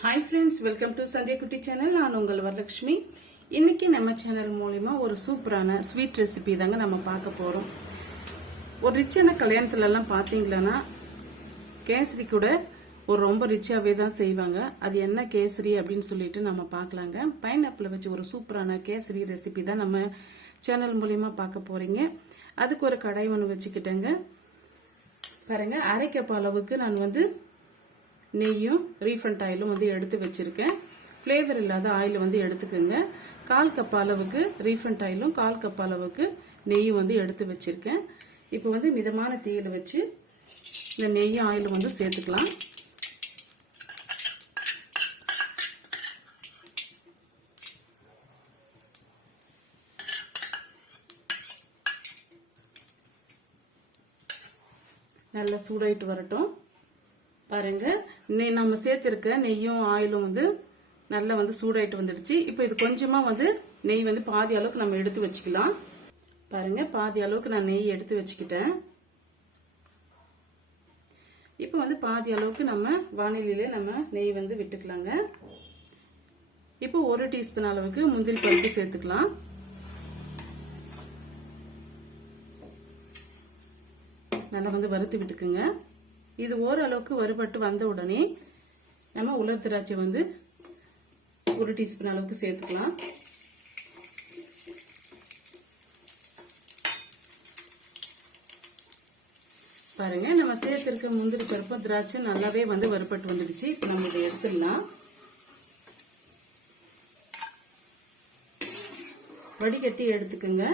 Hi friends welcome to Sandhya குட்டி channel நான் உங்கள் வரலட்சுமி. இன்னைக்கு நம்ம சேனல் மூலிமா ஒரு சூப்பரான ஸ்வீட் ரெசிபி தாங்க நம்ம பார்க்க போகிறோம் ஒரு ரிச்சான கல்யாணத்துலலாம் பார்த்தீங்களன்னா கேசரி கூட ஒரு ரொம்ப ரிச்சாகவே தான் செய்வாங்க. அது என்ன கேசரி அப்படின்னு சொல்லிட்டு நம்ம பார்க்கலாங்க. பைனாப்பிளை வச்சு ஒரு சூப்பரான கேசரி ரெசிபி தான் நம்ம சேனல் மூலிமா பார்க்க போகிறீங்க அதுக்கு ஒரு கடாய் ஒன்று வச்சுக்கிட்டேங்க. பாருங்கள் அரை அளவுக்கு நான் வந்து நெய்யும் ரீஃபண்ட் ஆயிலும் வந்து எடுத்து வச்சிருக்கேன். ஃப்ளேவர் இல்லாத ஆயில் வந்து எடுத்துக்கோங்க. கால் கப் அளவுக்கு ரீஃபண்ட் ஆயிலும் கால் கப் அளவுக்கு நெய்யும் வந்து எடுத்து வச்சிருக்கேன். இப்போ வந்து மிதமான தீயில வச்சு இந்த நெய்யும் ஆயிலும் வந்து சேர்த்துக்கலாம். நல்லா சூடாயிட்டு வரட்டும். பாருங்க. நெய் நம்ம சேர்த்திருக்க நெய்யும் ஆயிலும் வந்து நல்லா வந்து சூடாயிட்டு வந்துடுச்சு. இப்போ இது கொஞ்சமா வந்து நெய் வந்து பாதி அளவுக்கு நம்ம எடுத்து வச்சுக்கலாம். பாருங்க பாதி அளவுக்கு நான் நெய் எடுத்து வச்சுக்கிட்டேன். இப்போ வந்து பாதி அளவுக்கு நம்ம வானிலையில நம்ம நெய் வந்து விட்டுக்கலாங்க. இப்போ ஒரு டீஸ்பூன் அளவுக்கு முந்திரி பருப்பு சேர்த்துக்கலாம். நல்லா வந்து வறுத்து விட்டுக்குங்க. இது ஓரளவுக்கு வறுபட்டு வந்த உடனே நம்ம உலர் திராட்சை வந்து ஒரு டீஸ்பூன் அளவுக்கு சேர்த்துக்கலாம். பாருங்க நம்ம சேர்த்திருக்க முந்திரி பருப்பு திராட்சை நல்லாவே வந்து வறுபட்டு வந்துடுச்சு. இப்போ நம்ம இதை எடுத்துடலாம். வடிகட்டி எடுத்துக்கோங்க.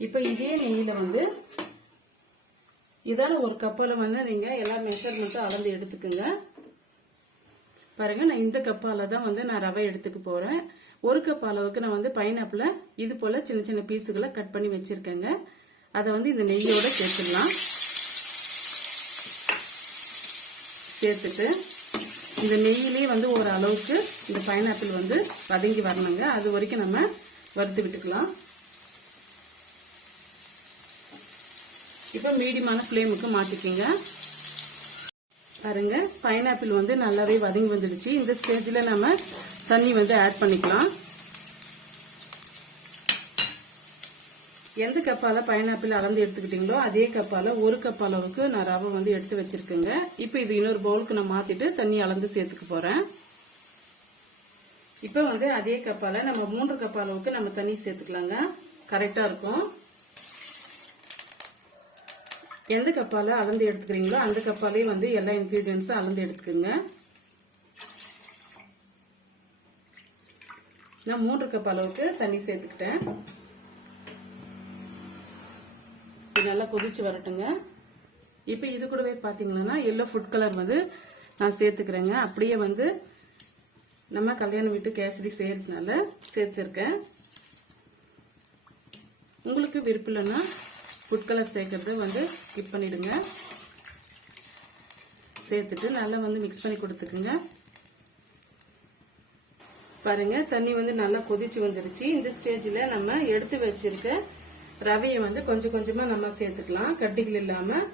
இப்போ இதே நெய்யில வந்து இதால ஒரு கப்பால் வந்து நீங்கள் எல்லா மெஷர்மெண்ட்டும் அளந்து எடுத்துக்கோங்க. பாருங்கள் நான் இந்த கப்பால் தான் வந்து நான் ரவை எடுத்துக்க போகிறேன் ஒரு கப் அளவுக்கு நான் வந்து பைனாப்பிளை இது போல் சின்ன சின்ன பீஸுகளை கட் பண்ணி வச்சிருக்கேங்க. அதை வந்து இந்த நெய்யோட சேர்த்துடலாம். சேர்த்துட்டு இந்த நெய்யிலே வந்து ஒரு அளவுக்கு இந்த பைனாப்பிள் வந்து வதங்கி வரணுங்க. அது வரைக்கும் நம்ம வறுத்து விட்டுக்கலாம். இப்போ மீடியமான ஃப்ளேமுக்கு மாற்றிக்கிங்க பாருங்க பைனாப்பிள் வந்து நல்லாவே வதங்கி வந்துடுச்சு. இந்த ஸ்டேஜில் நம்ம தண்ணி வந்து ஆட் பண்ணிக்கலாம். எந்த கப்பால பைனாப்பிள் அளந்து எடுத்துக்கிட்டீங்களோ அதே கப்பால ஒரு கப் அளவுக்கு நான் ரவை வந்து எடுத்து வச்சிருக்கேங்க. இப்போ இது இன்னொரு பவுலுக்கு நான் மாத்திட்டு தண்ணி அளந்து சேர்த்துக்க போறேன். இப்போ வந்து அதே கப்பால நம்ம மூன்று கப் அளவுக்கு நம்ம தண்ணி சேர்த்துக்கலாங்க. கரெக்டா இருக்கும். எந்த கப்பால் அளந்து எடுத்துக்கிறீங்களோ அந்த கப்பாலே வந்து எல்லா இன்க்ரீடியன்ஸும் அளந்து எடுத்துக்கோங்க. நான் மூன்று கப் அளவுக்கு தண்ணி சேர்த்துக்கிட்டேன். இது நல்லா கொதிச்சு வரட்டுங்க. இப்போ இது கூடவே பார்த்தீங்கன்னா எல்லோ ஃபுட் கலர் வந்து நான் சேர்த்துக்கிறேங்க. அப்படியே வந்து நம்ம கல்யாண வீட்டு கேசரி செய்யறதுனால சேர்த்துருக்கேன். உங்களுக்கு விருப்பம் இல்லைன்னா ஃபுட் கலர் சேர்க்கறது வந்து ஸ்கிப் பண்ணிவிடுங்க சேர்த்துட்டு நல்லா வந்து மிக்ஸ் பண்ணி கொடுத்துக்குங்க. பாருங்க தண்ணி வந்து நல்லா கொதிச்சு வந்துருச்சு. இந்த ஸ்டேஜில் நம்ம எடுத்து வச்சிருக்க ரவையை வந்து கொஞ்சம் கொஞ்சமாக நம்ம சேர்த்துக்கலாம். கட்டிகள் இல்லாமல்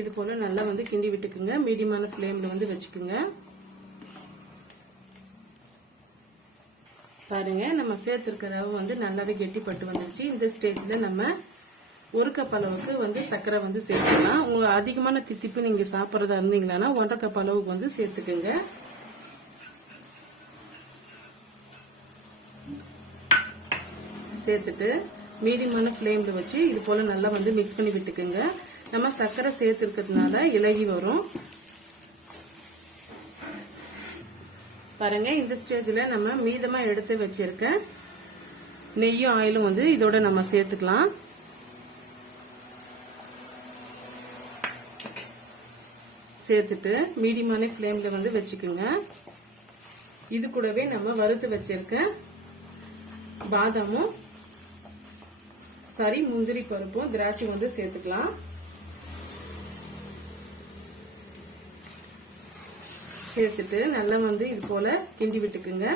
இது போல நல்லா வந்து கிண்டி விட்டுக்குங்க. மீடியமான ஃப்ளேமில் வந்து வச்சுக்குங்க. பாருங்க நம்ம சேர்த்துருக்க ரவை வந்து நல்லாவே கெட்டிப்பட்டு வந்துருச்சு. இந்த ஸ்டேஜில் நம்ம ஒரு கப் அளவுக்கு வந்து சர்க்கரை வந்து சேர்த்துக்கலாம். உங்களுக்கு அதிகமான தித்திப்பு நீங்கள் சாப்பிட்றதா இருந்தீங்கன்னா ஒன்றரை கப் அளவுக்கு வந்து சேர்த்துக்குங்க. சேர்த்துட்டு மீடியமான ஃப்ளேமில் வச்சு இது போல் நல்லா வந்து மிக்ஸ் பண்ணி விட்டுக்குங்க. நம்ம சர்க்கரை சேர்த்துருக்கிறதுனால இலகி வரும். பாருங்க இந்த ஸ்டேஜ்ல நம்ம மீதமா எடுத்து வச்சிருக்க நெய்யும் ஆயிலும் வந்து இதோட நம்ம சேர்த்துக்கலாம். சேர்த்துட்டு மீடியமான ஃப்ளேம்ல வந்து வச்சுக்கோங்க. இது கூடவே நம்ம வறுத்து வச்சிருக்க பாதாமும் சரி முந்திரி பருப்பும் திராட்சை வந்து சேர்த்துக்கலாம். சேர்த்துட்டு நல்லா வந்து இது போல கிண்டி விட்டுக்குங்க.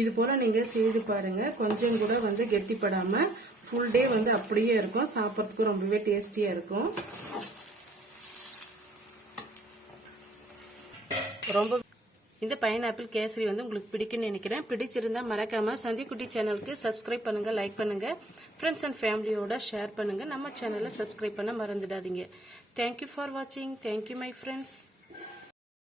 இது போல நீங்க செய்து பாருங்க. கொஞ்சம் கூட வந்து கெட்டிப்படாம ஃபுல் டே வந்து அப்படியே இருக்கும். சாப்பிட்றதுக்கும் ரொம்பவே டேஸ்டியா இருக்கும். ரொம்ப இந்த பைனாப்பிள் கேசரி வந்து உங்களுக்கு பிடிக்கும்னு நினைக்கிறேன். பிடிச்சிருந்தா மறக்காம சந்திக்குட்டி சேனலுக்கு சப்ஸ்கிரைப் பண்ணுங்க லைக் பண்ணுங்க. ஃப்ரெண்ட்ஸ் அண்ட் ஃபேமிலியோட ஷேர் பண்ணுங்க. நம்ம சேனலை சப்ஸ்கிரைப் பண்ண மறந்துடாதீங்க. தேங்க்யூ ஃபார் வாட்சிங் தேங்க்யூ மை ஃப்ரெண்ட்ஸ்